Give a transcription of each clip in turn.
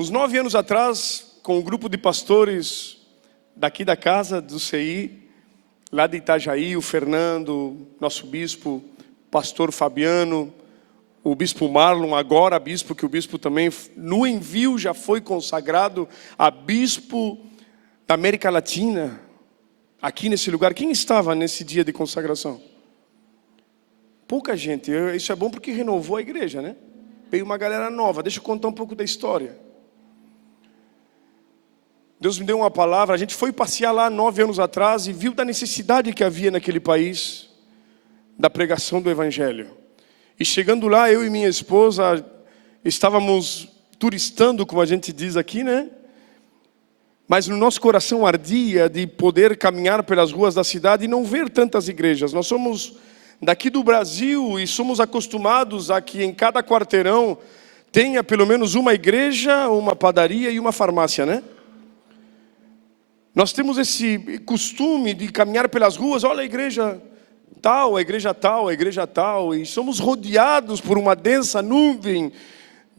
Uns 9 anos atrás, com um grupo de pastores daqui da casa do CI, lá de Itajaí, o Fernando, nosso bispo, pastor Fabiano, o bispo Marlon, agora bispo, que o bispo também no envio já foi consagrado a bispo da América Latina, aqui nesse lugar. Quem estava nesse dia de consagração? Pouca gente. Isso é bom porque renovou a igreja, né? Veio uma galera nova. Deixa eu contar um pouco da história. Deus me deu uma palavra. A gente foi passear lá 9 anos atrás e viu da necessidade que havia naquele país da pregação do evangelho. E chegando lá, eu e minha esposa estávamos turistando, como a gente diz aqui, né? Mas no nosso coração ardia de poder caminhar pelas ruas da cidade e não ver tantas igrejas. Nós somos daqui do Brasil e somos acostumados a que em cada quarteirão tenha pelo menos uma igreja, uma padaria e uma farmácia, né? Nós temos esse costume de caminhar pelas ruas, olha a igreja tal, a igreja tal, a igreja tal, e somos rodeados por uma densa nuvem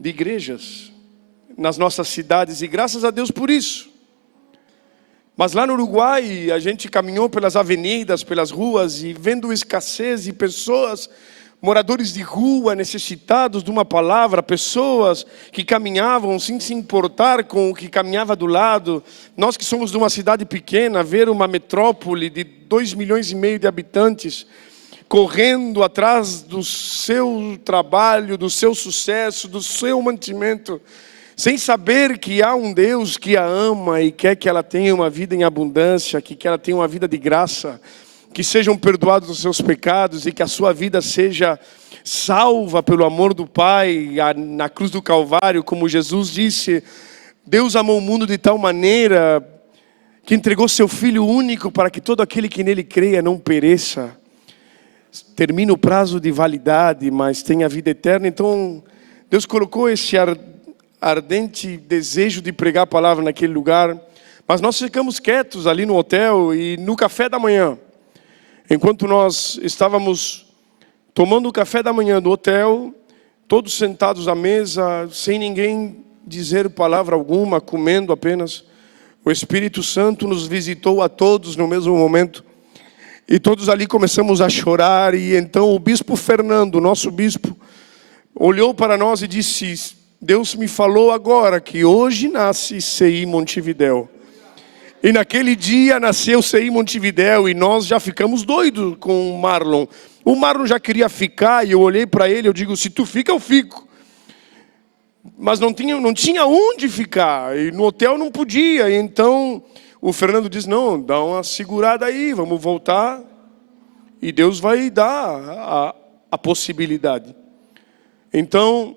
de igrejas nas nossas cidades, e graças a Deus por isso. Mas lá no Uruguai, a gente caminhou pelas avenidas, pelas ruas, e vendo escassez de pessoas, moradores de rua, necessitados de uma palavra, pessoas que caminhavam sem se importar com o que caminhava do lado. Nós que somos de uma cidade pequena, ver uma metrópole de 2,5 milhões de habitantes, correndo atrás do seu trabalho, do seu sucesso, do seu mantimento, sem saber que há um Deus que a ama e quer que ela tenha uma vida em abundância, que ela tenha uma vida de graça, que sejam perdoados os seus pecados e que a sua vida seja salva pelo amor do Pai na cruz do Calvário, como Jesus disse. Deus amou o mundo de tal maneira que entregou seu Filho único para que todo aquele que nele creia não pereça, termine o prazo de validade, mas tenha vida eterna. Então Deus colocou esse ardente desejo de pregar a palavra naquele lugar, mas nós ficamos quietos ali no hotel e no café da manhã. Enquanto nós estávamos tomando o café da manhã do hotel, todos sentados à mesa, sem ninguém dizer palavra alguma, comendo apenas, o Espírito Santo nos visitou a todos no mesmo momento. E todos ali começamos a chorar. E então o bispo Fernando, nosso bispo, olhou para nós e disse: Deus me falou agora que hoje nasce CI Montevidéu. E naquele dia nasceu o CI Montevidéu e nós já ficamos doidos com o Marlon. O Marlon já queria ficar e eu olhei para ele, eu digo, se tu fica, eu fico. Mas não tinha onde ficar e no hotel não podia. E então o Fernando disse, não, dá uma segurada aí, vamos voltar e Deus vai dar a possibilidade. Então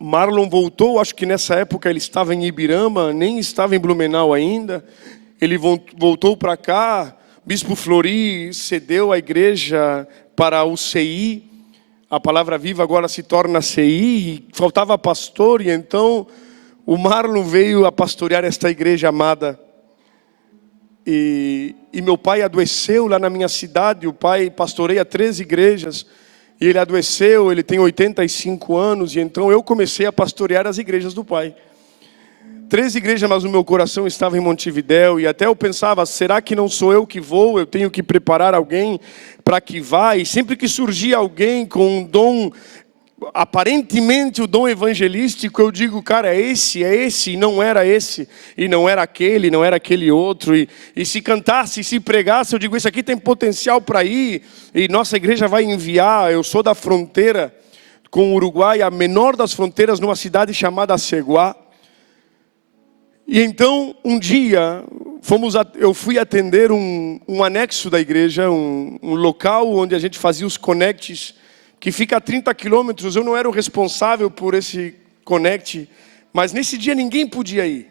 Marlon voltou, acho que nessa época ele estava em Ibirama, nem estava em Blumenau ainda. Ele voltou para cá, Bispo Flori cedeu a igreja para o CI, a Palavra Viva agora se torna CI, e faltava pastor, e então o Marlon veio a pastorear esta igreja amada. E meu pai adoeceu lá na minha cidade, o pai pastoreia 13 igrejas, e ele adoeceu, ele tem 85 anos, e então eu comecei a pastorear as igrejas do pai. 13 igrejas, mas o meu coração estava em Montevidéu, e até eu pensava, será que não sou eu que vou? Eu tenho que preparar alguém para que vá, e sempre que surgia alguém com um dom, aparentemente o dom evangelístico, eu digo, cara, é esse, e não era esse, e não era aquele outro, e se cantasse, e se pregasse, eu digo, esse aqui tem potencial para ir, e nossa igreja vai enviar. Eu sou da fronteira com o Uruguai, a menor das fronteiras, numa cidade chamada Ceguá. E então, um dia, eu fui atender um anexo da igreja, um local onde a gente fazia os connects, que fica a 30 quilômetros. Eu não era o responsável por esse connect, mas nesse dia ninguém podia ir.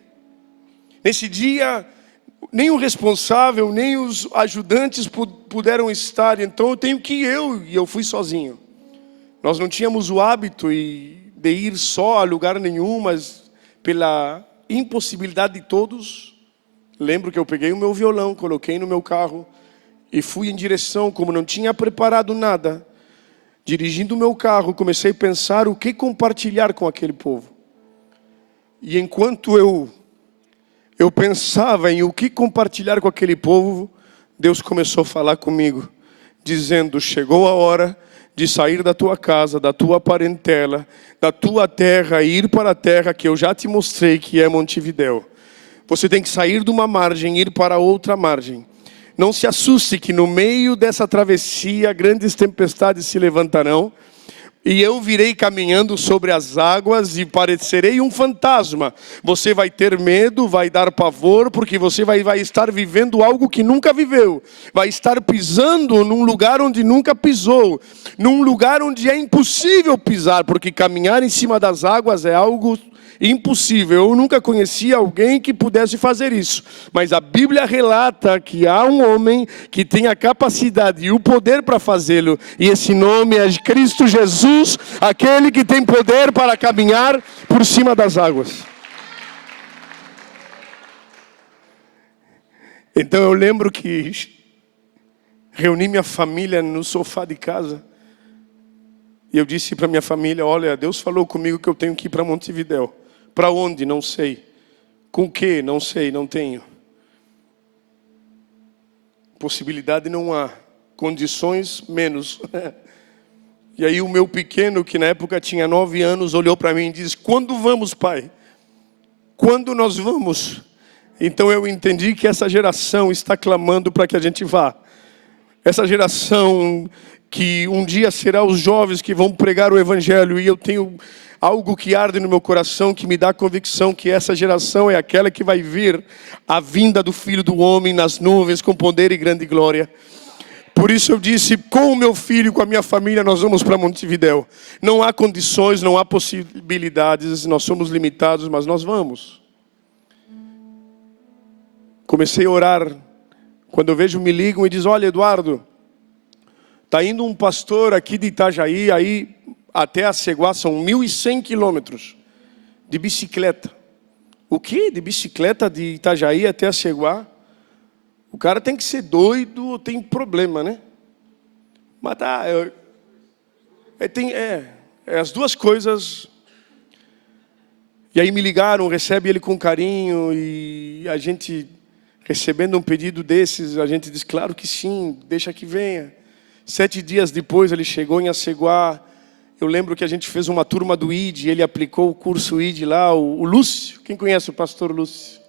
Nesse dia, nem o responsável, nem os ajudantes puderam estar, então eu tenho que ir, e eu fui sozinho. Nós não tínhamos o hábito de ir só a lugar nenhum, mas pela impossibilidade de todos, lembro que eu peguei o meu violão, coloquei no meu carro e fui em direção, como não tinha preparado nada, dirigindo o meu carro, comecei a pensar o que compartilhar com aquele povo. E enquanto eu pensava em o que compartilhar com aquele povo, Deus começou a falar comigo, dizendo: chegou a hora de sair da tua casa, da tua parentela, da tua terra e ir para a terra que eu já te mostrei, que é Montevidéu. Você tem que sair de uma margem e ir para outra margem. Não se assuste que no meio dessa travessia grandes tempestades se levantarão, e eu virei caminhando sobre as águas e parecerei um fantasma. Você vai ter medo, vai dar pavor, porque você vai estar vivendo algo que nunca viveu. Vai estar pisando num lugar onde nunca pisou. Num lugar onde é impossível pisar, porque caminhar em cima das águas é algo impossível. Eu nunca conheci alguém que pudesse fazer isso. Mas a Bíblia relata que há um homem que tem a capacidade e o poder para fazê-lo. E esse nome é Cristo Jesus, aquele que tem poder para caminhar por cima das águas. Então eu lembro que reuni minha família no sofá de casa. E eu disse para minha família: olha, Deus falou comigo que eu tenho que ir para Montevidéu. Para onde? Não sei. Com o que? Não sei, não tenho. Possibilidade não há. Condições, menos. E aí o meu pequeno, que na época tinha 9 anos, olhou para mim e disse: quando vamos, pai? Quando nós vamos? Então eu entendi que essa geração está clamando para que a gente vá. Essa geração que um dia será os jovens que vão pregar o Evangelho. E eu tenho algo que arde no meu coração, que me dá a convicção que essa geração é aquela que vai ver a vinda do Filho do Homem nas nuvens com poder e grande glória. Por isso eu disse: com o meu filho, com a minha família, nós vamos para Montevidéu. Não há condições, não há possibilidades, nós somos limitados, mas nós vamos. Comecei a orar. Quando eu vejo, me ligam e dizem: olha, Eduardo, está indo um pastor aqui de Itajaí, aí até Aceguá são 1.100 quilômetros de bicicleta. O quê? De bicicleta de Itajaí até Aceguá? O cara tem que ser doido ou tem problema, né? Mas tá, as duas coisas. E aí me ligaram: recebe ele com carinho. E a gente, recebendo um pedido desses, a gente diz: claro que sim, deixa que venha. 7 dias depois ele chegou em Aceguá. Eu lembro que a gente fez uma turma do ID, ele aplicou o curso ID lá, o Lúcio. Quem conhece o pastor Lúcio?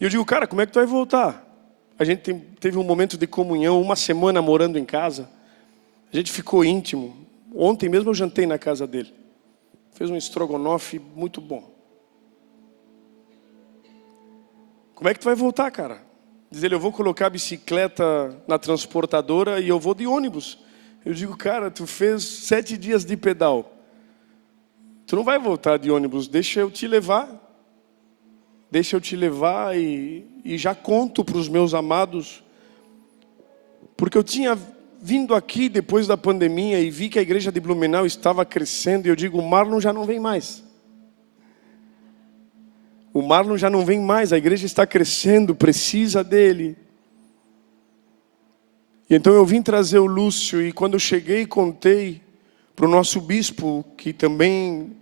E eu digo: cara, como é que tu vai voltar? A gente teve um momento de comunhão, 1 semana morando em casa. A gente ficou íntimo. Ontem mesmo eu jantei na casa dele. Fez um estrogonofe muito bom. Como é que tu vai voltar, cara? Diz ele: eu vou colocar a bicicleta na transportadora e eu vou de ônibus. Eu digo: cara, tu fez 7 dias de pedal. Tu não vai voltar de ônibus, deixa eu te levar. Deixa eu te levar e já conto para os meus amados. Porque eu tinha vindo aqui depois da pandemia e vi que a igreja de Blumenau estava crescendo. E eu digo: o Marlon já não vem mais. O Marlon já não vem mais, a igreja está crescendo, precisa dele. E então eu vim trazer o Lúcio, e quando eu cheguei, contei para o nosso bispo, que também,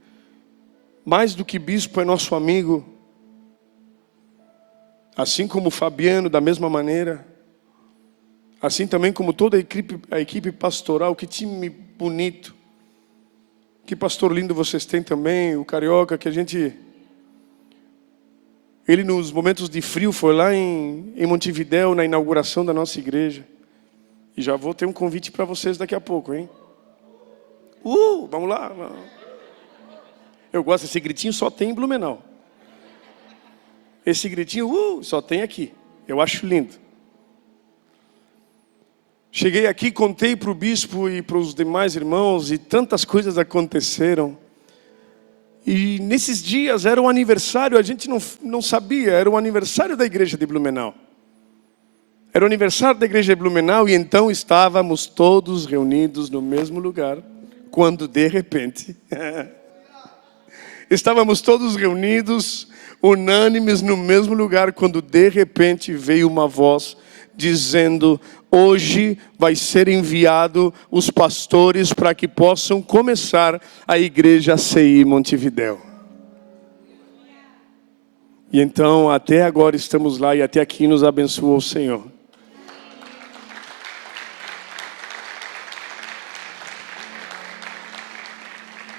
mais do que bispo, é nosso amigo. Assim como o Fabiano, da mesma maneira. Assim também como toda a equipe pastoral, que time bonito. Que pastor lindo vocês têm também, o Carioca, que a gente... Ele nos momentos de frio foi lá em Montevidéu, na inauguração da nossa igreja. E já vou ter um convite para vocês daqui a pouco, hein? Vamos lá. Eu gosto desse gritinho, só tem em Blumenau. Esse gritinho, só tem aqui. Eu acho lindo. Cheguei aqui, contei para o bispo e para os demais irmãos, e tantas coisas aconteceram. E nesses dias era um aniversário, a gente não sabia, era o aniversário da igreja de Blumenau. Era o aniversário da igreja de Blumenau, e então estávamos todos reunidos no mesmo lugar, quando de repente, estávamos todos reunidos, unânimes no mesmo lugar, quando de repente veio uma voz dizendo: hoje vai ser enviado os pastores para que possam começar a igreja CI Montevidéu. E então, até agora estamos lá e até aqui nos abençoou o Senhor.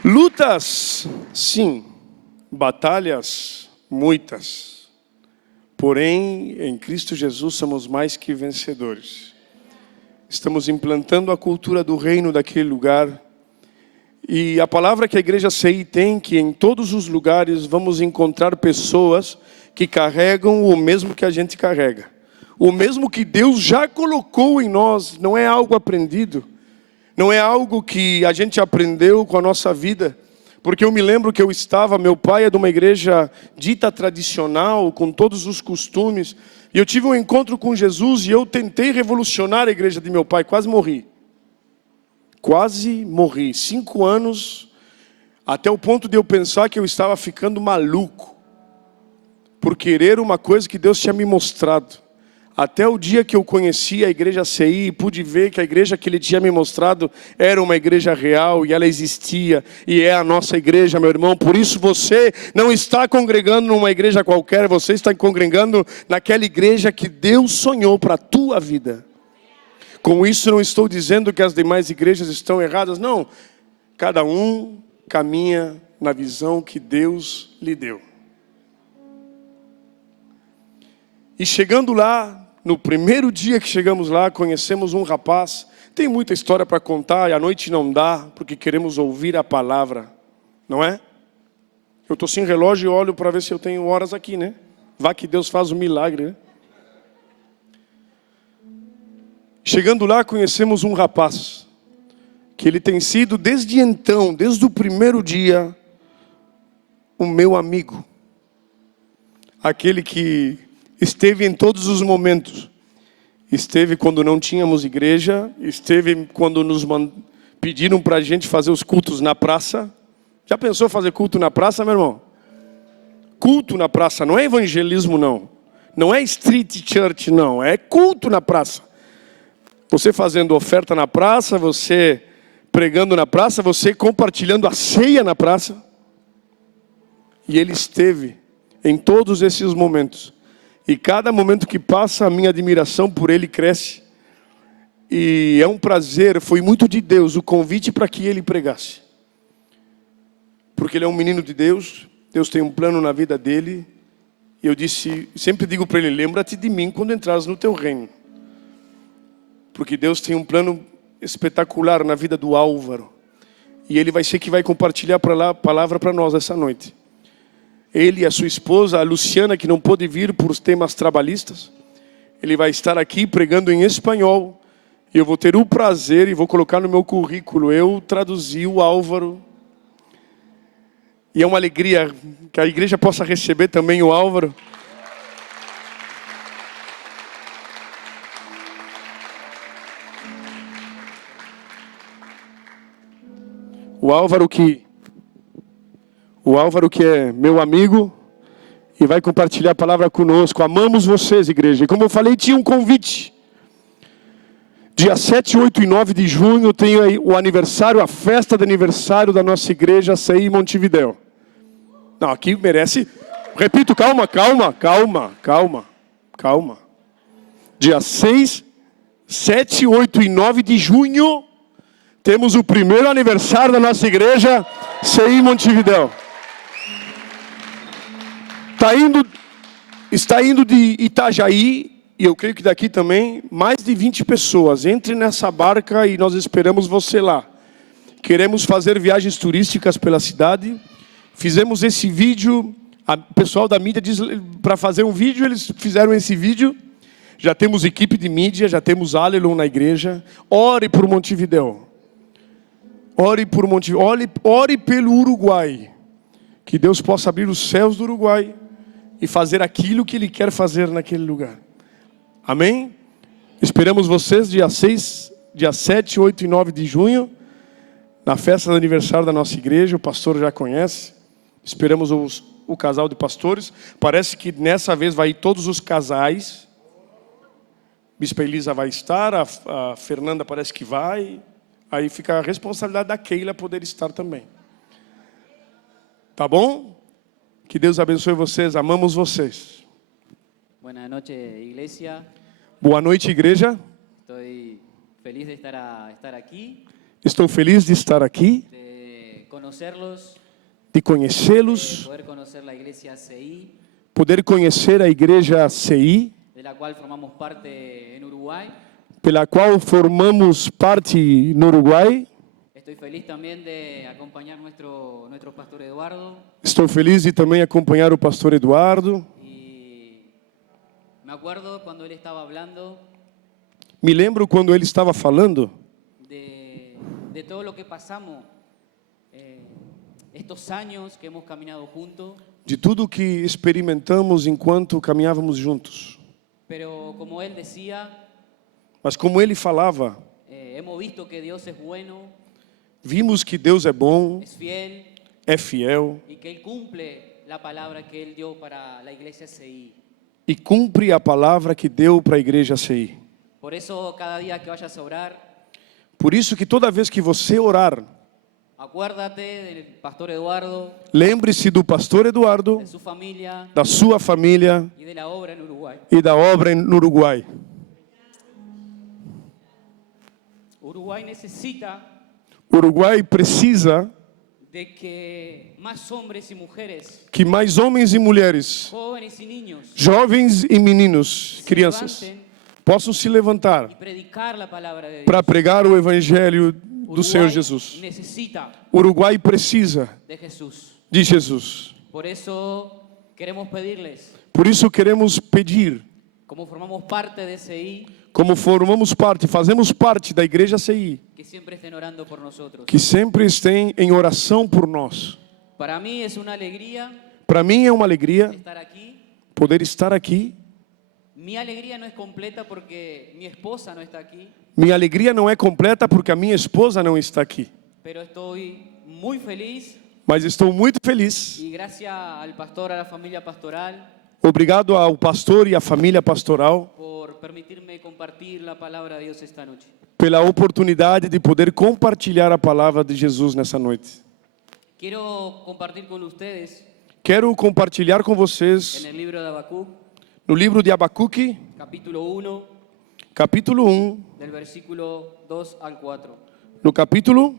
Lutas, sim. Batalhas, muitas. Porém, em Cristo Jesus somos mais que vencedores. Estamos implantando a cultura do reino daquele lugar. E a palavra que a igreja CI tem, que em todos os lugares vamos encontrar pessoas que carregam o mesmo que a gente carrega. O mesmo que Deus já colocou em nós, não é algo aprendido. Não é algo que a gente aprendeu com a nossa vida. Porque eu me lembro que meu pai é de uma igreja dita tradicional, com todos os costumes. E eu tive um encontro com Jesus e eu tentei revolucionar a igreja de meu pai, quase morri. Quase morri, 5 anos, até o ponto de eu pensar que eu estava ficando maluco, por querer uma coisa que Deus tinha me mostrado. Até o dia que eu conheci a igreja CI e pude ver que a igreja que Ele tinha me mostrado era uma igreja real e ela existia e é a nossa igreja, meu irmão. Por isso você não está congregando numa igreja qualquer, você está congregando naquela igreja que Deus sonhou para a tua vida. Com isso não estou dizendo que as demais igrejas estão erradas, não. Cada um caminha na visão que Deus lhe deu. E chegando lá, no primeiro dia que chegamos lá, conhecemos um rapaz. Tem muita história para contar e a noite não dá, porque queremos ouvir a palavra, não é? Eu estou sem relógio e olho para ver se eu tenho horas aqui, né? Vá que Deus faz um milagre, né? Chegando lá, conhecemos um rapaz, que ele tem sido desde então, desde o primeiro dia, o meu amigo. Aquele que esteve em todos os momentos. Esteve quando não tínhamos igreja, esteve quando nos pediram para a gente fazer os cultos na praça. Já pensou fazer culto na praça, meu irmão? Culto na praça, não é evangelismo não. Não é street church não, é culto na praça. Você fazendo oferta na praça, você pregando na praça, você compartilhando a ceia na praça. E ele esteve em todos esses momentos. E cada momento que passa, a minha admiração por ele cresce. E é um prazer, foi muito de Deus o convite para que ele pregasse. Porque ele é um menino de Deus, Deus tem um plano na vida dele. E eu sempre digo para ele, lembra-te de mim quando entrares no teu reino. Porque Deus tem um plano espetacular na vida do Álvaro. E ele vai ser que vai compartilhar a palavra para nós essa noite. Ele e a sua esposa, a Luciana, que não pôde vir por temas trabalhistas. Ele vai estar aqui pregando em espanhol. E eu vou ter o prazer e vou colocar no meu currículo. Eu traduzi o Álvaro. E é uma alegria que a igreja possa receber também o Álvaro. O Álvaro que é meu amigo e vai compartilhar a palavra conosco. Amamos vocês, igreja. E como eu falei, tinha um convite. Dia 7, 8 e 9 de junho tem o aniversário, a festa de aniversário da nossa igreja CI Montevidéu. Não, aqui merece... Repito, calma. Dia 6, 7, 8 e 9 de junho... Temos o primeiro aniversário da nossa igreja, CI Montevidéu. Está indo de Itajaí, e eu creio que daqui também, mais de 20 pessoas. Entre nessa barca e nós esperamos você lá. Queremos fazer viagens turísticas pela cidade. Fizemos esse vídeo, o pessoal da mídia diz para fazer um vídeo, eles fizeram esse vídeo. Já temos equipe de mídia, já temos Alelon na igreja. Ore por Montevidéu. Ore pelo Uruguai. Que Deus possa abrir os céus do Uruguai e fazer aquilo que Ele quer fazer naquele lugar. Amém? Esperamos vocês dia 7, 8 e 9 de junho, na festa do aniversário da nossa igreja. O pastor já conhece. Esperamos o casal de pastores. Parece que nessa vez vai ir todos os casais. Bispa Elisa vai estar, a Fernanda parece que vai. Aí fica a responsabilidade da Keila poder estar também. Tá bom? Que Deus abençoe vocês, amamos vocês. Buenas noches, iglesia. Boa noite, igreja. Estoy feliz de estar aquí, Estou feliz de estar aqui, de conocerlos, de de conhecê-los, poder conocer la iglesia CI, poder conhecer a igreja CI, de la cual formamos parte en Uruguay. pela qual formamos parte no Uruguai. Estoy feliz también de acompañar nuestro pastor Eduardo Estou feliz de também acompanhar o pastor Eduardo. y me acuerdo cuando él estaba hablando Me lembro quando ele estava falando de todo lo que pasamos estos años que hemos caminado juntos, de tudo que experimentamos enquanto caminhávamos juntos. pero como él decía, Mas como ele falava, hemos visto que Dios es bueno, vimos que Deus é bom, es fiel é fiel y que Él cumple la palabra que Él dio para la iglesia CI. e cumpre a palavra que deu para a igreja CI. Por eso cada día que vayas a orar, Por isso que toda vez que você orar, acuérdate del pastor Eduardo, lembre-se do pastor Eduardo, de su familia da sua família y de la obra en Uruguay. e da obra no Uruguai. Uruguay necesita O Uruguai precisa de que más hombres y mujeres, que mais homens e mulheres, jóvenes y niños, jovens e meninos, se crianças, levanten possam se y levantar predicar la palabra de Dios. para pregar o evangelho do Senhor Uruguay Jesus. necesita O Uruguai precisa de Jesús. de Jesus. Por eso queremos pedirles, Por isso queremos pedir, como formamos parte de CI, como formamos parte, fazemos parte da igreja CI, que siempre estén orando por nosotros. que sempre estém em oração por nós. Para mí es una alegría Para mim é uma alegria estar aquí. poder estar aqui. Mi alegría no es completa porque mi esposa no está aquí, Minha alegria não é completa porque a minha esposa não está aqui. pero estoy muy feliz Mas estou muito feliz. y gracias al pastor, a la familia pastoral, Obrigado ao pastor e à família pastoral por permitirme compartir la palabra de Dios esta noche. pela oportunidade de poder compartilhar a palavra de Jesus nessa noite. Quiero compartir con ustedes Quero compartilhar com en vocês el libro de Habacuc, no livro de Abacuque, capítulo 1, capítulo 1, del versículo 2 al 4. no capítulo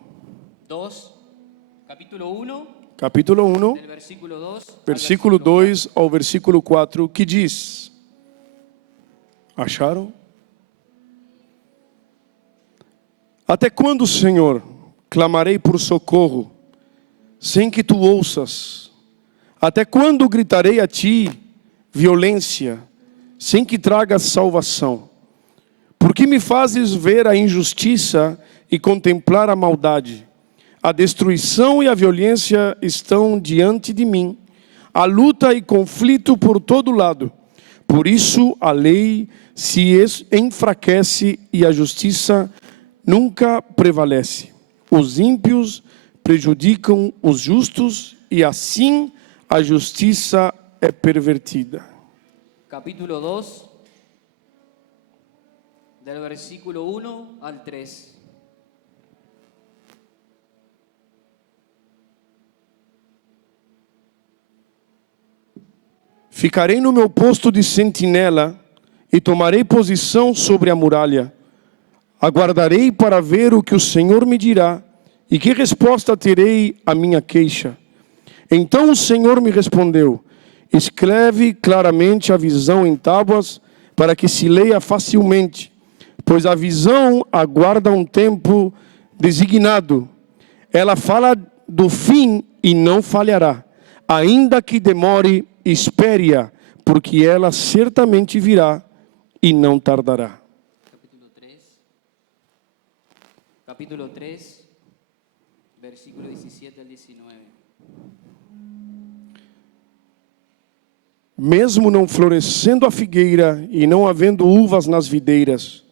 1, del versículo 2 al versículo 2 ao versículo 4, que diz: Acharam? Até quando, Senhor, clamarei por socorro, sem que tu ouças? Até quando gritarei a ti violência, sem que tragas salvação? Por que me fazes ver a injustiça e contemplar a maldade? A destruição e a violência estão diante de mim, a luta e conflito por todo lado. Por isso a lei se enfraquece e a justiça nunca prevalece. Os ímpios prejudicam os justos e assim a justiça é pervertida. Capítulo 2, del versículo 1 al 3. Ficarei no meu posto de sentinela e tomarei posição sobre a muralha. Aguardarei para ver o que o Senhor me dirá e que resposta terei à minha queixa. Então o Senhor me respondeu: escreve claramente a visão em tábuas para que se leia facilmente, pois a visão aguarda um tempo designado. Ela fala do fim e não falhará. Ainda que demore, espere-a, porque ela certamente virá e não tardará. Capítulo 3, versículo 17 al 19. Mesmo não florescendo a figueira e não havendo uvas nas videiras,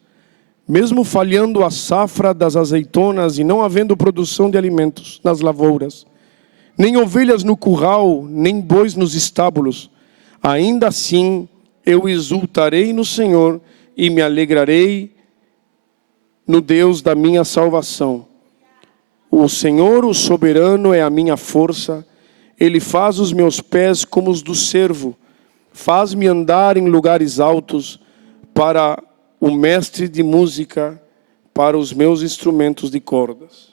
mesmo falhando a safra das azeitonas e não havendo produção de alimentos nas lavouras, nem ovelhas no curral, nem bois nos estábulos, ainda assim eu exultarei no Senhor e me alegrarei no Deus da minha salvação. O Senhor, o soberano, é a minha força, Ele faz os meus pés como os do servo, faz-me andar em lugares altos para o mestre de música, para os meus instrumentos de cordas.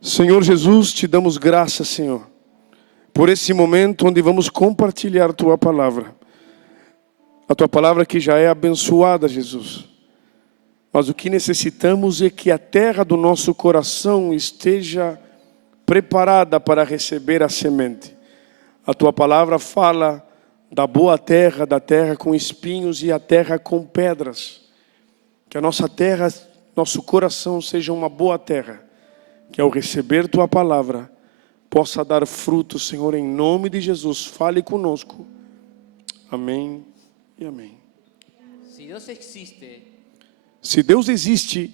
Senhor Jesus, te damos graça, Senhor, por esse momento onde vamos compartilhar Tua palavra. A Tua palavra que já é abençoada, Jesus. Mas o que necessitamos é que a terra do nosso coração esteja preparada para receber a semente. A Tua palavra fala da boa terra, da terra com espinhos e a terra com pedras. Que a nossa terra, nosso coração seja uma boa terra. Que ao receber Tua palavra, possa dar fruto, Senhor, em nome de Jesus. Fale conosco. Amém e amém. Si Dios existe, Se Deus existe,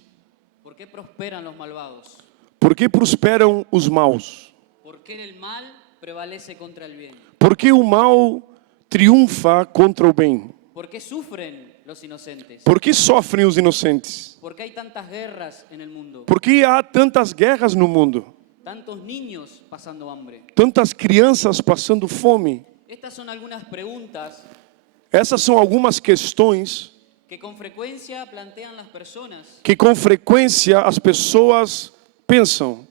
¿por qué prosperan los malvados? por que prosperam os maus? ¿Por qué el mal prevalece contra el bien? Por que o mal triunfa contra o bem? ¿Por qué sufren los inocentes? Por que sofrem os inocentes? ¿Por qué hay tantas guerras en el mundo? Por que há tantas guerras no mundo? Tantos niños pasando hambre. Tantas crianças passando fome? Estas son algunas preguntas Essas são algumas questões que con frecuencia plantean las personas que com frequência as pessoas pensam.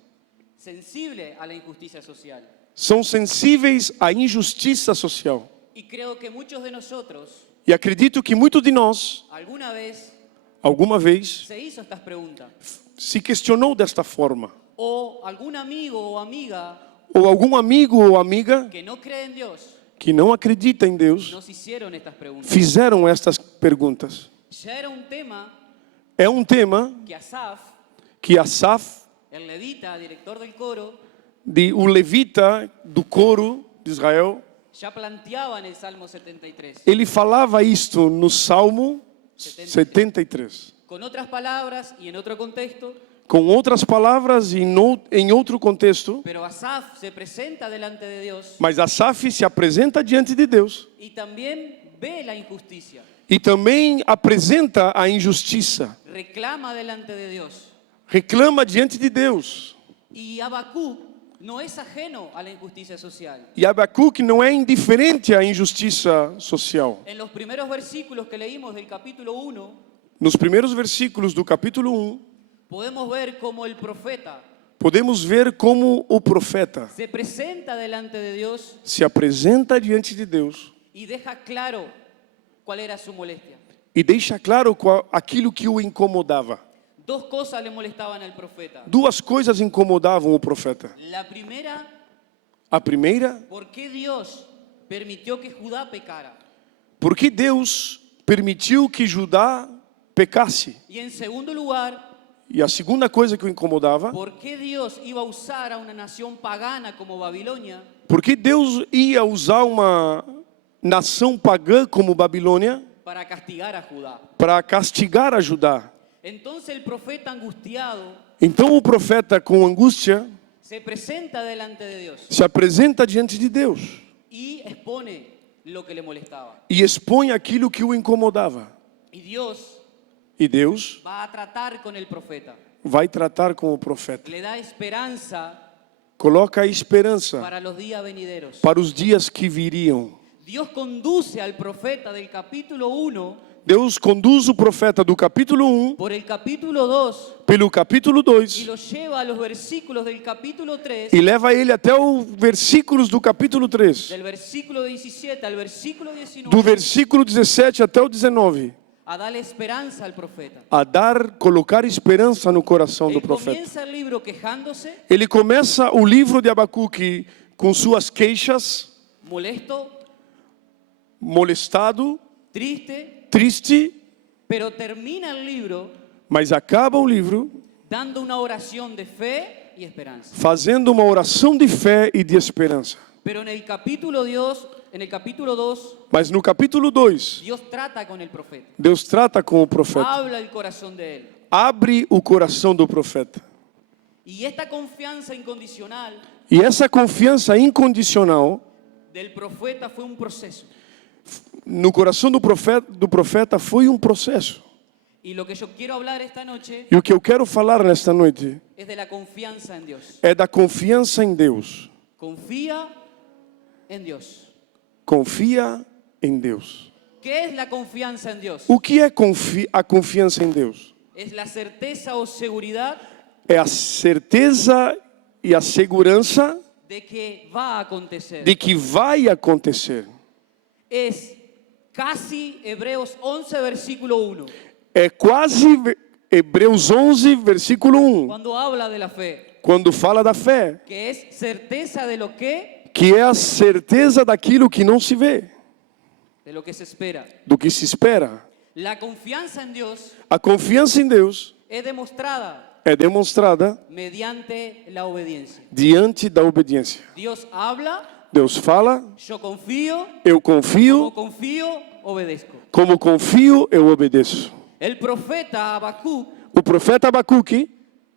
sensibles a la injusticia social. São sensíveis à injustiça social. Y creo que muchos de nosotros E acredito que muitos de nós, alguna vez alguma vez, se hizo estas preguntas. se questionou desta forma. O algún amigo o amiga Ou algum amigo ou amiga que no cree en Dios que não acredita em Deus nos hicieron estas preguntas. fizeram estas perguntas. Ya era un tema É um tema que Asaf, que Asaf, el levita, director del coro, o levita do coro de Israel, ya planteaba en el Salmo 73. ele falava isto no Salmo 73. Con otras palabras y en otro contexto, Com outras palavras e em outro contexto, pero Asaf se presenta delante de Dios mas Asaf se apresenta diante de Deus y también ve la injusticia, e também apresenta a injustiça, reclama delante de Dios. reclama diante de Deus. Y Habacuc no es ajeno a la injusticia social. E Abacuque não é indiferente à injustiça social. En los primeros versículos que leímos del capítulo 1, Nos primeiros versículos do capítulo 1, podemos ver cómo el profeta podemos ver como o profeta se presenta delante de Dios se apresenta diante de Deus y deja claro cuál era su molestia. e deixa claro aquilo que o incomodava. Dos cosas le molestaban al profeta. Duas coisas incomodavam o profeta. La primera, A primeira, ¿por qué Dios permitió que Judá pecara? porque Deus permitiu que Judá pecasse. Y en segundo lugar, E a segunda coisa que o incomodava, ¿por qué Dios iba a usar a una nación pagana como Babilonia porque Deus ia usar uma nação pagã como Babilônia para castigar a Judá? para castigar a Judá. Entonces el profeta angustiado Então o profeta, com angústia, se presenta delante de Dios se apresenta diante de Deus y expone lo que le molestaba. e expõe aquilo que o incomodava. Y Dios E Deus va a tratar con el profeta. vai tratar com o profeta. Le da esperanza Coloca a esperança para los días venideros. para os dias que viriam. Dios conduce al profeta del capítulo 1 Deus conduz o profeta do capítulo 1 por el capítulo 2 pelo capítulo y 2 lo lleva a los versículos del capítulo 3, e leva ele até os versículos do capítulo 3. del versículo 17 al versículo Do 19, versículo 17 até o 19. a darle esperanza al profeta. A colocar esperança no coração do Él profeta. comienza el libro quejándose, Ele começa o livro de Abacuque com suas queixas, molesto, molestado, triste, triste, pero termina el libro mas acaba o livro dando una oración de fe y esperanza. fazendo uma oração de fé e de esperança. Pero en el capítulo 2, Mas no capítulo 2, Dios trata con el profeta, Deus trata com o profeta. habla el corazón de él. Abre o coração do profeta. Y esta confianza incondicional E essa confiança incondicional del profeta fue un proceso. no coração do profeta foi um processo. Y lo que yo quiero hablar esta noche E o que eu quero falar nesta noite es de la confianza en Dios. é da confiança em Deus. Confía en Dios. Confia em Deus. ¿Qué es la confianza en Dios? O que é a confiança em Deus? Es la certeza o seguridad É a certeza e a segurança de que va a acontecer. de que vai acontecer. Es casi Hebreos 11, versículo 1, É quase Hebreus 11, versículo 1, cuando habla de la fe, quando fala da fé, que es certeza de lo que é a certeza daquilo que não se vê, de lo que se espera. do que se espera. La confianza en Dios A confiança em Deus es demostrada é demonstrada mediante la obediencia. diante da obediência. Dios habla, Deus fala, yo confío, eu confio, como confío, obedezco. como confio, eu obedeço. El profeta Habacuc O profeta Abacuque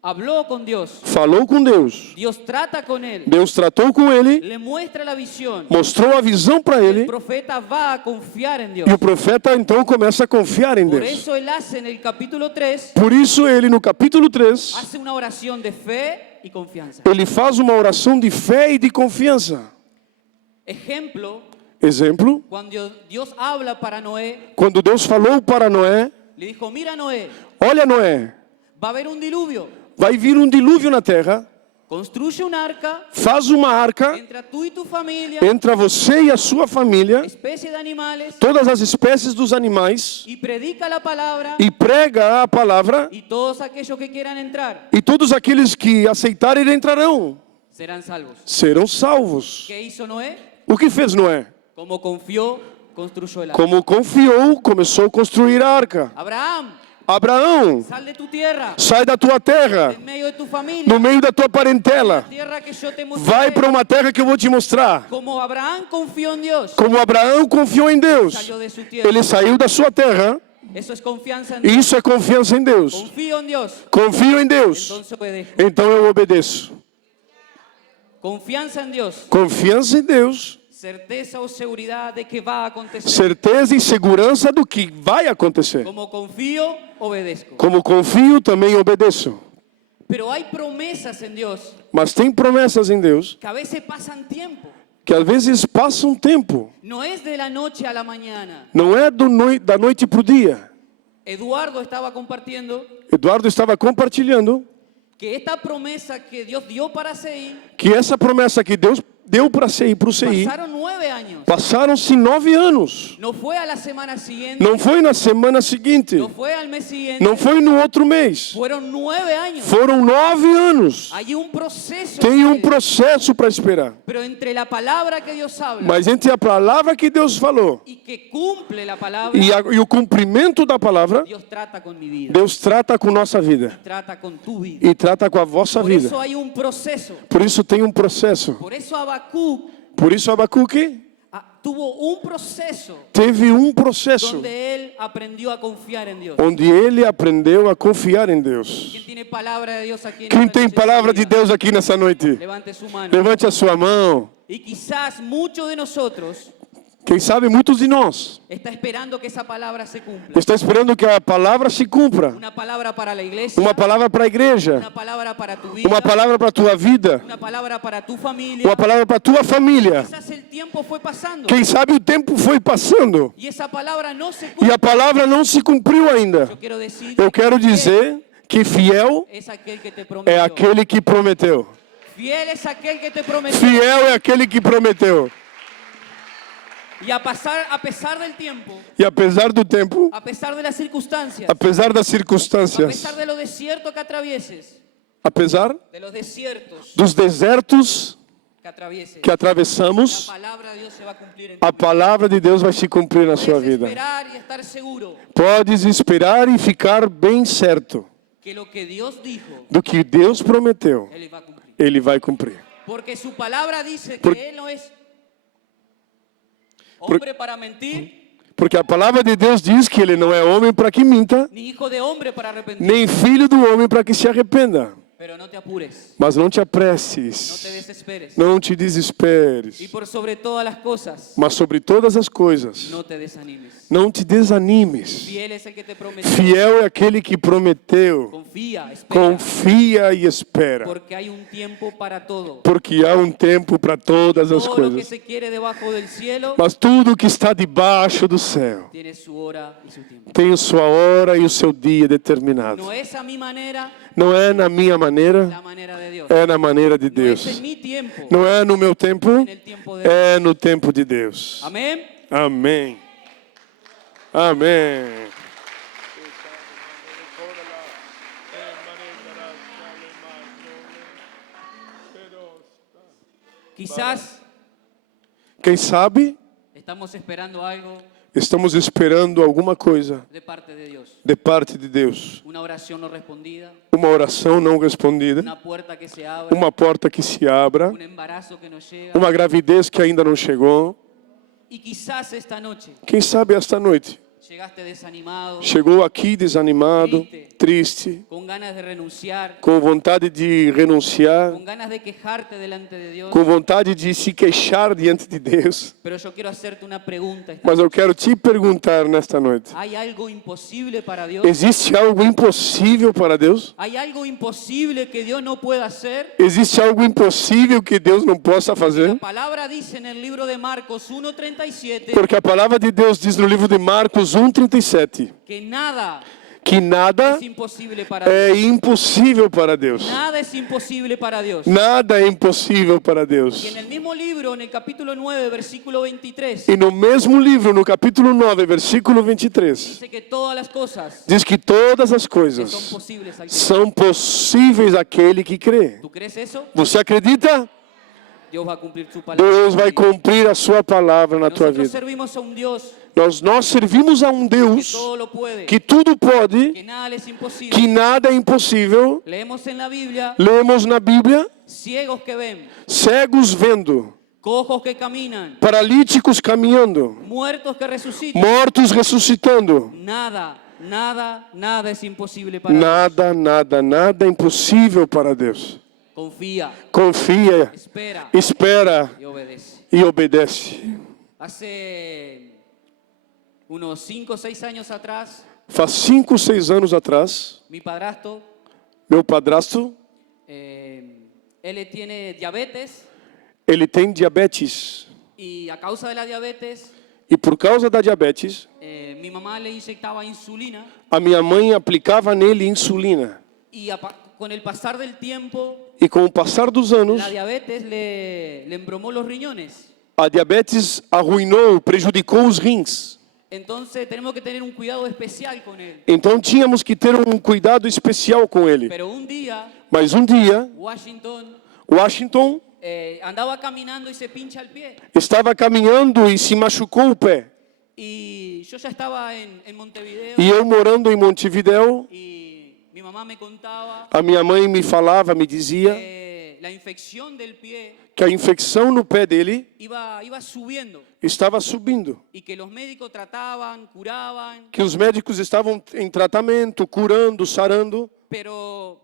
habló con Dios. falou com Deus. Dios trata con él, Deus tratou com ele, le muestra la visión. mostrou a visão para El ele, profeta va a confiar en Dios. e o profeta então começa a confiar em Por Deus. eso él hace en el capítulo 3, Por isso ele no capítulo 3, hace una oración de fe y confianza. ele faz uma oração de fé e de confiança. Ejemplo, Exemplo, cuando Dios habla para Noé, quando Deus falou para Noé, le dijo, mira Noé, olha Noé, va a haber un diluvio, vai vir um dilúvio na terra, construye un arca, faz uma arca, entra tú y tu familia, entra você e a sua família, especie de animales, todas as espécies dos animais, y predica la palabra, e prega a palavra, y todos aquellos que quieran entrar e todos aqueles que aceitarem entrarão, serán salvos. serão salvos. ¿Qué hizo Noé? O que fez Noé? Como confió, construyó el arca. Como confiou, começou a construir a arca. Abraham, Abraão, sal de tu tierra, sai da tua terra, en medio de tu familia, no meio da tua parentela, tierra que yo te mostraré. vai para uma terra que eu vou te mostrar. Como Abraham confió en Dios, Como Abraão confiou em Deus, salió de su tierra. ele saiu da sua terra, Eso es confianza en e Dios. isso é confiança em Deus. Confío en Dios, Confio em Deus, entonces obedezco. então eu obedeço. Confianza en Dios, Confiança em Deus, certeza o seguridad de que va a acontecer. certeza e segurança do que vai acontecer. Como confío, obedezco. Como confio, também obedeço. Pero hay promesas en Dios Mas tem promessas em Deus que a veces pasan tiempo. que às vezes passam tempo. No es de la noche a la mañana. Não é da noite para o dia. Eduardo estaba compartiendo Eduardo estava compartilhando que esta promesa que Dios dio para Seir, que essa promessa que Deus deu para o CI, pasaron 9 años. passaram-se 9 anos. No fue a la semana siguiente, Não foi na semana seguinte, no fue al mes siguiente, não foi no outro mês. fueron 9 años. Foram 9 anos. Hay un proceso. Tem um en él. processo para esperar. Pero entre la palabra que Dios habla Mas entre a palavra que Deus falou y que cumple la palabra, e o cumprimento da palavra, Dios trata con mi vida, Deus trata com nossa vida trata con tu vida. e trata com a vossa Por vida. eso hay un proceso. Por isso tem um processo. Por eso Habacuc Por isso Abacuque tuvo un proceso teve um processo donde él aprendió a confiar en Dios. onde ele aprendeu a confiar em Deus. ¿Quién tiene palabra de Dios aquí en Quem esta tem noche? palavra de Deus aqui nessa noite? Levante su mano. Levante a sua mão. Y quizás muchos de nosotros Quem sabe muitos de nós está esperando que esa palabra se cumpla. está esperando que a palavra se cumpra. Una palabra para la iglesia, Uma palavra para a igreja, una palabra para tu vida, uma palavra para a tua vida, una palabra para tu familia. uma palavra para a tua família. Quizás el tiempo fue pasando Quem sabe o tempo foi passando y esa palabra no se e cumple. a palavra não se cumpriu ainda. Yo quiero decir Eu quero dizer que fiel es aquel que te prometió. é aquele que prometeu. Fiel es aquel que te prometió. Fiel é aquele que prometeu. Y a pesar del tiempo, E apesar do tempo, a pesar de las circunstancias, apesar das a circunstâncias, pesar de lo desierto que atravieses, apesar de los desiertos dos desertos que atravieses, que atravessamos, la palabra de Dios se va a cumplir en a palavra de Deus vai se cumprir na sua Puedes vida. esperar y estar seguro Podes esperar e ficar bem certo que lo que Dios dijo, do que Deus prometeu, Él va a cumplir. Ele vai cumprir. Porque su palabra dice Por- que Él no es hombre para mentir, Porque a palavra de Deus diz que Ele não é homem para que minta, ni hijo de hombre para arrepentir. nem filho do homem para que se arrependa. Pero no te apures, Mas não te no te apresses, desesperes. não te desesperes. Y por sobre todas las cosas, Mas sobre todas as coisas, no te desanimes. não te desanimes. Fiel es el que te prometió. Fiel é aquele que prometeu. Confía, espera, Confia e espera, porque hay un tiempo para todo. porque há um tempo para todas as Todo lo que coisas. se quiere debajo del cielo Mas tudo que está debaixo do céu tiene su hora y su tiempo. tem sua hora e o seu dia determinado. No es a mi manera, Não é na minha maneira, la manera de Dios. é na maneira de No es Deus. en mi tiempo, Não é no meu tempo, en el tiempo de Dios. é no tempo de Deus. Amén. Amém. Amém. Quizás Quem sabe estamos esperando algo estamos esperando alguma coisa de parte de Dios. de parte de Deus. Una oración no respondida, Uma oração não respondida, una puerta que se abre, uma porta que se abra, un embarazo que nos llega. uma gravidez que ainda não chegou. Y quizás esta noche Quem sabe esta noite llegaste desanimado, chegou aqui desanimado, triste, con ganas de renunciar, com vontade de renunciar, con ganas de quejarte delante de Dios. com vontade de se queixar diante de Deus. Pero yo quiero hacerte una pregunta. Mas eu quero te perguntar nesta noite: ¿Hay algo imposible para Dios? existe algo impossível para Deus? ¿Hay algo imposible que Dios no pueda hacer? Existe algo impossível que Deus não possa fazer? La palabra dice en el libro de Marcos 1:37 Porque a palavra de Deus diz no livro de Marcos 1:37 que nada que nada es imposible para Dios. é impossível para Deus. Nada es imposible para Dios. Nada é impossível para Deus. Y en el mismo libro, en el capítulo 9, versículo 23, E no mesmo livro, no capítulo 9, versículo 23, dice que todas las cosas diz que todas as son coisas posibles al que são possíveis àquele que crê. ¿Tú crees eso? Você acredita? Dios va a cumplir su palabra. Deus vai cumprir a sua palavra na tua Nosotros vida. servimos a un Dios Nós servimos a um que Deus todo lo puede, que tudo pode, que nada es imposible. que nada é impossível. Leemos en la Biblia Lemos na Bíblia, ciegos que ven, cegos vendo, cojos que caminan, paralíticos caminhando, muertos que resucitan. mortos ressuscitando. Nada es imposible para Dios. Nada é impossível para Deus. Confía, Confia, espera espera y obedece. e obedece. Hace unos 5 o 6 años atrás, Faz 5, 6 anos atrás, mi padrastro, meu padrasto, él tiene diabetes ele tem diabetes. y a causa de la diabetes, E por causa da diabetes, mi mamá le inyectaba insulina a minha mãe aplicava nele insulina. y con el pasar del tiempo, E com o passar dos anos, la diabetes le embromó los riñones. a diabetes arruinou, prejudicou os rins. Entonces tenemos que tener un cuidado especial con él. Então tínhamos que ter um cuidado especial com ele. Pero un día, Mas um dia, Washington Washington andaba caminando y se pincha el pie. estava caminhando e se machucou o pé. Y yo ya estaba en Montevideo E eu morando em Montevidéu, y mi mamá me contaba a minha mãe me falava, me dizia que la infección del pie que a infecção no pé dele iba subiendo estava subindo. y que los médicos trataban, curaban, Que os médicos estavam em tratamento, curando, sarando, pero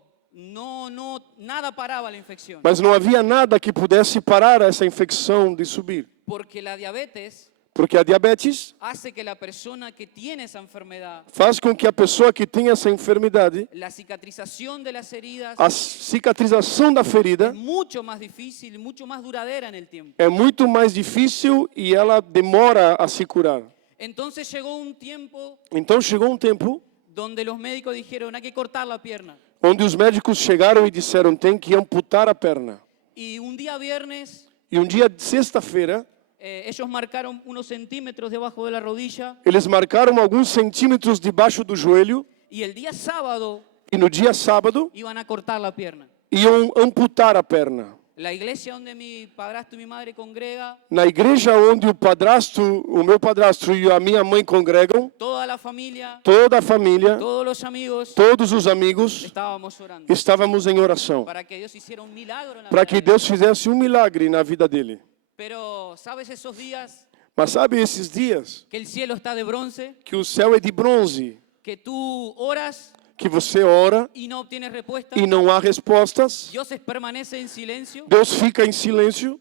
nada paraba la infección. mas não havia nada que pudesse parar essa infecção de subir. Porque la diabetes Porque a diabetes hace que la persona que tiene esa enfermedad, faz com que a pessoa que tem essa enfermidade, la cicatrización de las heridas a cicatrização da ferida es mucho más difícil y mucho más duradera en el tiempo. é muito mais difícil e ela demora a se curar. Entonces llegó un tiempo Então chegou um tempo donde los médicos dijeron hay que cortar la pierna. onde os médicos chegaram e disseram tem que amputar a perna. Y un día viernes E um dia de sexta-feira, ellos marcaron unos centímetros debajo de la rodilla eles marcaram alguns centímetros debaixo do joelho y el día sábado e no dia sábado iban a cortar la pierna. iam amputar a perna. La iglesia donde mi padrastro y mi madre congrega, Na igreja onde o meu padrasto e a minha mãe congregam, toda la familia, toda a família, todos los amigos, todos os amigos, estábamos orando estávamos em oração para que Dios hiciera un milagro en la para vida que de él. Deus fizesse um milagre na vida dele. Pero, ¿sabes esos días Mas sabe esses dias que el cielo está de bronce? que o céu é de bronze, Que tú oras que você ora y no obtienes respuesta, e não há respostas, Dios permanece en silencio. Deus fica em silêncio.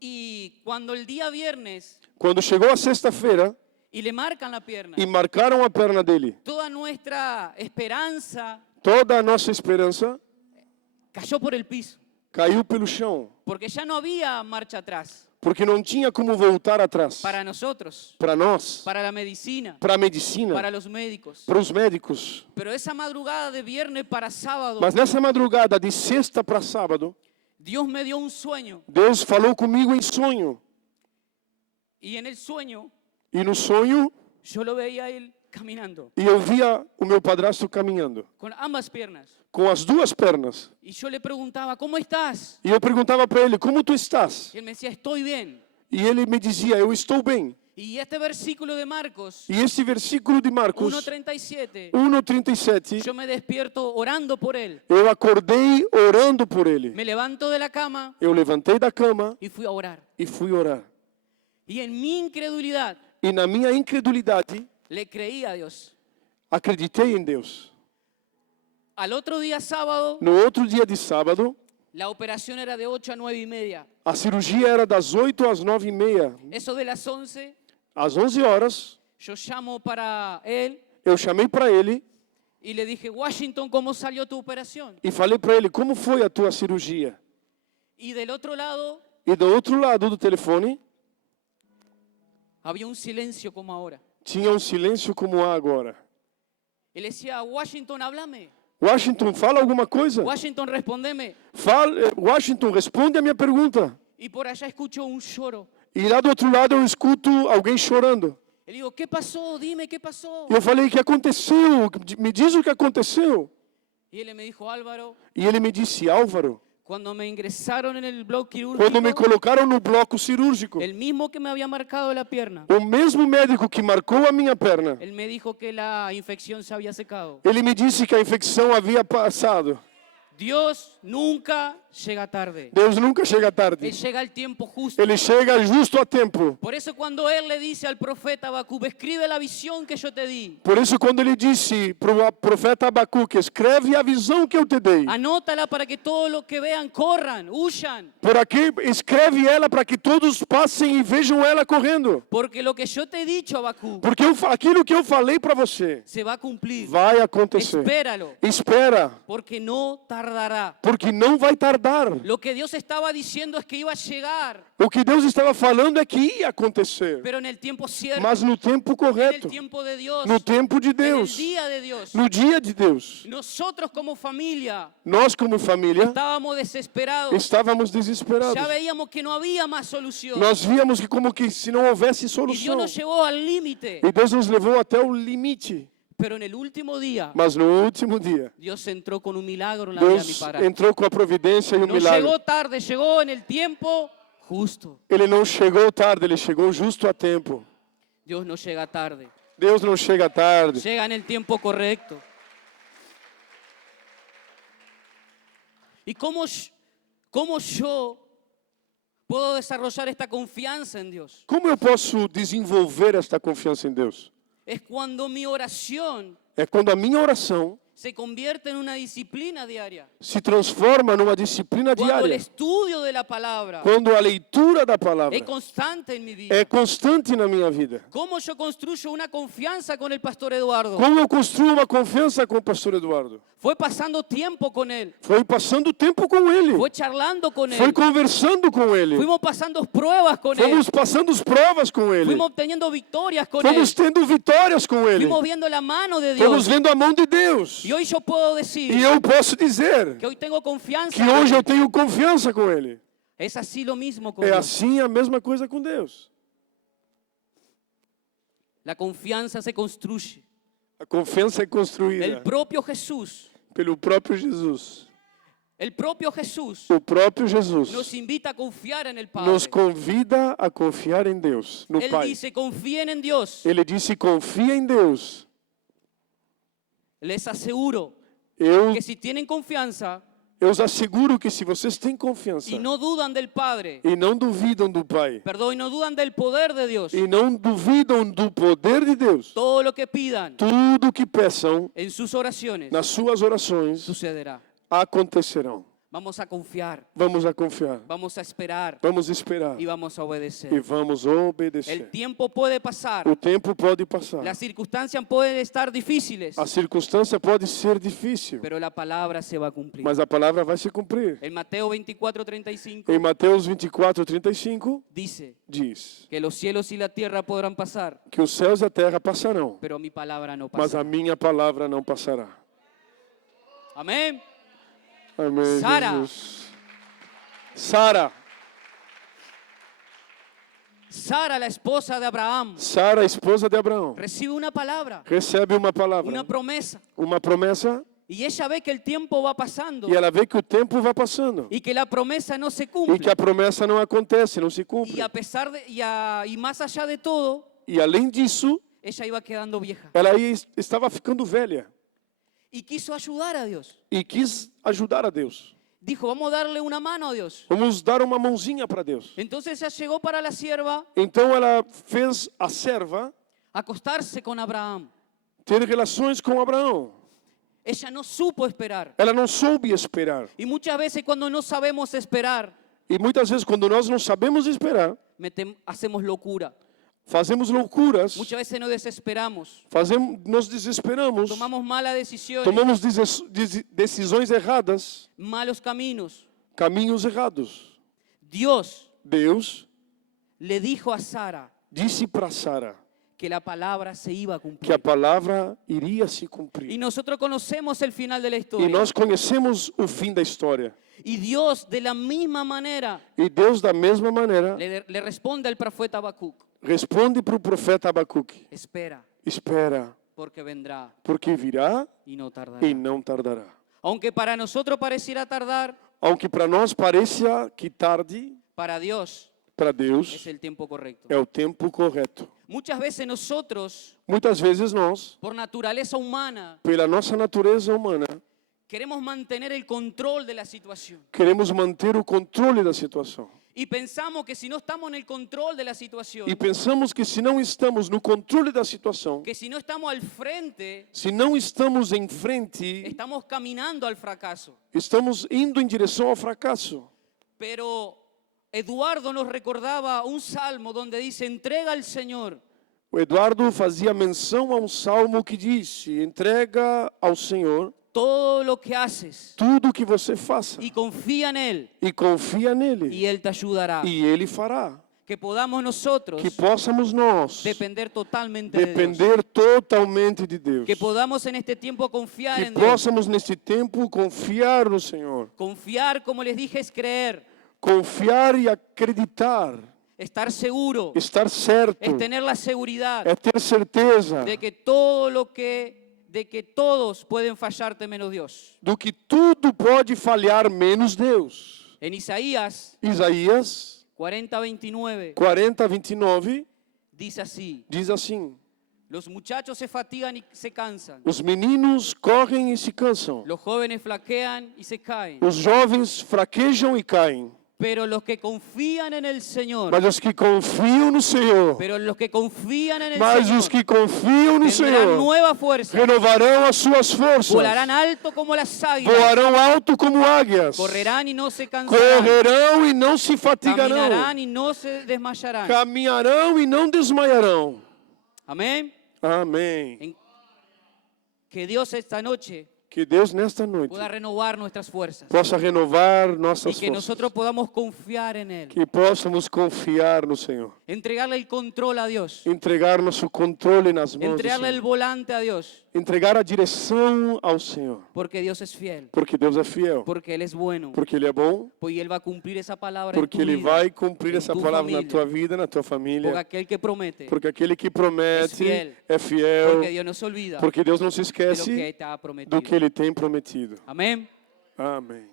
Y cuando el día viernes Quando chegou a sexta-feira y le marcan la pierna, e marcaram a perna dele, toda nuestra esperanza toda a nossa esperança cayó por el piso, caiu pelo chão, porque ya no había marcha atrás porque não tinha como voltar atrás. para nosotros, Para nós, para la medicina, para a medicina, para los médicos. para os médicos. Pero esa madrugada de viernes para sábado, Mas nessa madrugada de sexta para sábado, Dios me dio un sueño, Deus falou comigo em sonho. y en el sueño E no sonho, yo lo veía a él caminando e eu via o meu padrasto caminhando, con ambas piernas. com as duas pernas. Y yo le preguntaba, ¿cómo estás? E eu perguntava para ele, como tu estás? Y él me decía, estoy bien. E ele me dizia, eu estou bem. Y este versículo de Marcos E este versículo de Marcos 1:37, 1:37, yo me despierto orando por él. eu acordei orando por ele. Me levanto de la cama Eu levantei da cama y fui a orar. e fui orar. Y en mi incredulidad E na minha incredulidade, le creí a Dios. acreditei em Deus. Al otro día sábado, No outro dia de sábado, la operación era de 8 a 9:30. a cirurgia era das 8 às 9:30. Eso de las 11, Às 11 horas, yo llamo para él eu chamei para ele y le dije, Washington, ¿cómo salió tu operación? e falei para ele, como foi a tua cirurgia? Y del otro lado E do outro lado do telefone, había un silencio como ahora. tinha um silêncio como há agora. Él decía, Washington, háblame. Washington, fala alguma coisa. Washington, respondeme. Washington, responde a minha pergunta. Y por allá escucho un lloro. E lá do outro lado eu escuto alguém chorando. Le digo, ¿qué pasó? Dime, ¿qué pasó? E eu falei, o que aconteceu? Me diz o que aconteceu. Y él me dijo, Álvaro, E ele me disse, Álvaro, cuando me ingresaron en el bloque quirúrgico, quando me colocaram no bloco cirúrgico, el mismo que me había marcado la pierna, o mesmo médico que marcou a minha perna, él me dijo que la infección se había secado. ele me disse que a infecção havia passado. Dios nunca llega tarde. Deus nunca chega Él tarde. llega al tiempo justo. Ele chega justo a tempo. Por eso cuando él le dice al profeta Habacuc, escribe la visión que yo te di, Por isso, quando ele disse para o profeta Abacuque, escreve a visão que eu te dei. anótala para que todos los que vean corran, huyan. Por aqui, escreve ela para que todos passem e vejam ela correndo. Porque lo que yo te he dicho, Habacuc, Porque aquilo que eu falei para você se va a cumplir. vai acontecer. Espéralo, Espera, porque no tardará. porque não vai tardar. Lo que Dios estaba diciendo es que iba a llegar, O que Deus estava falando é que ia acontecer, pero en el tiempo cierto, mas no tempo en el correto, tiempo de Dios, no tempo de en el Deus, día de Dios. no dia de Deus. Nosotros como familia Nós, como família, estábamos desesperados. estávamos desesperados. Ya veíamos que no había más solución. Nós víamos que como que se não houvesse Y Dios solução. nos llevó al límite. E Deus nos levou até o limite. Pero en el último día, Mas no último dia, Dios entró con un milagro en la vida de mi Deus padrastro. entrou com a providência e o No milagre. llegó tarde, llegó en el tiempo justo. Ele não chegou tarde, ele chegou justo a tempo. Dios no llega tarde, Deus não chega tarde. llega en el tiempo correcto. ¿Y cómo yo puedo desarrollar esta confianza en Dios? Como eu posso desenvolver esta confiança em Deus? Es cuando mi oración É quando a minha oração se convierte en una disciplina diaria. se transforma numa disciplina Cuando el diária. estudio de la palabra Quando a leitura da palavra es constante en mi vida. é constante na minha vida. ¿Cómo yo construyo una confianza con el pastor Eduardo? Como eu construo uma confiança com o pastor Eduardo? Fue pasando tiempo con él, Foi passando tempo com ele. fue charlando con Foi él, conversando com ele. fuimos pasando pruebas con él, Fomos passando as provas com ele. fuimos obteniendo victorias con él, Fomos tendo vitórias com ele. fuimos viendo la mano de Fomos Dios. vendo a mão de Deus. Y hoy yo puedo decir E eu posso dizer que hoy tengo confianza. que hoje eu tenho confianza com ele. Es así lo mismo con É Dios. assim a mesma coisa com Deus. La confianza se construye. A confiança é El construída propio Jesús, pelo próprio Jesus. el propio Jesús O próprio Jesus nos invita a confiar en el nos Padre. convida a confiar em Deus, no Él Pai. dice, confíen en Dios. Ele disse, confia em Deus. Les aseguro Eu, que si tienen confianza, Eu os asseguro que se vocês têm confiança y no dudan del Padre, e não duvidam do Pai, perdón, y no dudan del poder de Dios, e não duvidam do poder de Deus, todo lo que pidan tudo que peçam en sus oraciones nas suas orações sucederá. acontecerão. Vamos a confiar, Vamos a confiar, vamos a esperar vamos esperar y vamos a e obedecer. vamos El obedecer. tiempo puede pasar, O tempo pode passar, las circunstancias pueden estar difíciles, a circunstância pode ser difícil, pero la palabra se va a cumplir. mas a palavra vai se cumprir. En Mateo 24:35 Em Mateus 24:35 dice diz que los cielos y la tierra podrán pasar, que os céus e a terra passarão, pero mi palabra no mas a pasará. minha palavra não passará. Amén. Amém, Sara. Jesus. Sara, Sara, la esposa de Abraham, Sara, a esposa de Abraão, recibe una palabra, recebe uma palavra, una promesa, uma promessa, y ella ve que el tiempo va pasando e ela vê que o tempo vai passando y que la promesa no se e que cumple. a promessa não acontece, não se Y cumpre. a pesar de, y más allá de todo, E além disso, ella iba quedando vieja ela estava ficando velha y quiso ayudar a Dios. e quis ajudar a Deus. Dijo, vamos a darle una mano a Dios. Vamos dar uma mãozinha para Deus. Entonces ella llegó para la sierva Então ela fez a serva a acostarse con Abraham. ter relações com Abraão. Ella no supo esperar. Ela não soube esperar. Y muchas veces cuando no sabemos esperar, E muitas vezes, quando nós não sabemos esperar, hacemos locura. fazemos loucuras, Muchas veces nos desesperamos. nos desesperamos, Tomamos malas decisiones, tomamos decisões erradas, malos caminos. caminhos errados. Dios Deus le dijo a Sara disse para Sara que la palabra se iba a que a cumplir. palavra iria se Y cumprir. nosotros conocemos el final de la E historia. nós conhecemos o fim da história. Y Dios de la misma manera E Deus, da mesma maneira, le responde al profeta Habacuc: responde para o profeta Abacuque: espera, espera, porque vendrá porque virá y no tardará. e não tardará. Aunque para nosotros pareciera tardar, Aunque para nós pareça que tarde, para Dios para es Deus el tiempo correcto. é o tempo correto. Muchas veces nosotros, Muitas vezes nós, por naturaleza humana, pela nossa natureza humana, queremos mantener el control de la situación. queremos manter o controle da situação. Y pensamos que si no estamos en el control de la situación, E pensamos que se não estamos no controle da situação, que si no estamos al frente, se não estamos em frente, estamos caminando al fracaso. estamos indo em direção ao fracasso. Pero Eduardo nos recordaba un salmo donde dice: entrega al Señor O Eduardo fazia menção a um salmo que disse: entrega ao Senhor todo lo que haces tudo o que você faça y confía en Él e confia nele, y Él te ayudará. e Ele fará. Que podamos nosotros Que possamos nós depender totalmente de Dios. depender totalmente de Deus. Que podamos en este tiempo confiar Que en Dios. possamos neste tempo confiar no Senhor. Confiar, como les dije, es creer, Confiar e acreditar, estar seguro, estar certo, es tener la seguridad é ter certeza de que todos pueden fallarte menos Dios. do que tudo pode falhar menos Deus. En Isaías Isaías 40:29 40:29 dice así: diz assim: los muchachos se fatigan y se cansan, os meninos correm e se cansam, los jóvenes flaquean y se caen, os jovens fraquejam e caem, pero los que confían en el Señor, mas os que confiam no Senhor, pero los que confían en el mas Señor os que confiam no tendrán Senhor nueva fuerza, renovarão as suas forças, volarán alto como las águilas, voarão alto como águias, correrán y no se cansarán, correrão e não se fatigarão, caminarán y no se desmayarán. caminharão e não desmaiarão. Amén. Amém. Que Dios esta noche Que Deus nesta noite pueda renovar nuestras fuerzas possa renovar y nossas que forças, nosotros podamos confiar en Él, que possamos confiar no Senhor, entregarle el control a Dios, entregar nosso controle nas mãos do entregarle el Senhor, volante a Dios, entregar a direção ao Senhor, porque Dios es fiel, porque Deus é fiel, porque Él es bueno, porque Ele é bom, y Él va a cumplir esa palabra en porque tu Ele vida, vai cumprir en essa tu palavra na familia. tua vida, na tua Porque família, aquel que promete, porque aquele que promete fiel, é fiel, porque Dios no se olvida porque Deus não se de lo que esquece te ha do prometido. que Ele tem prometido. Amén. Amém.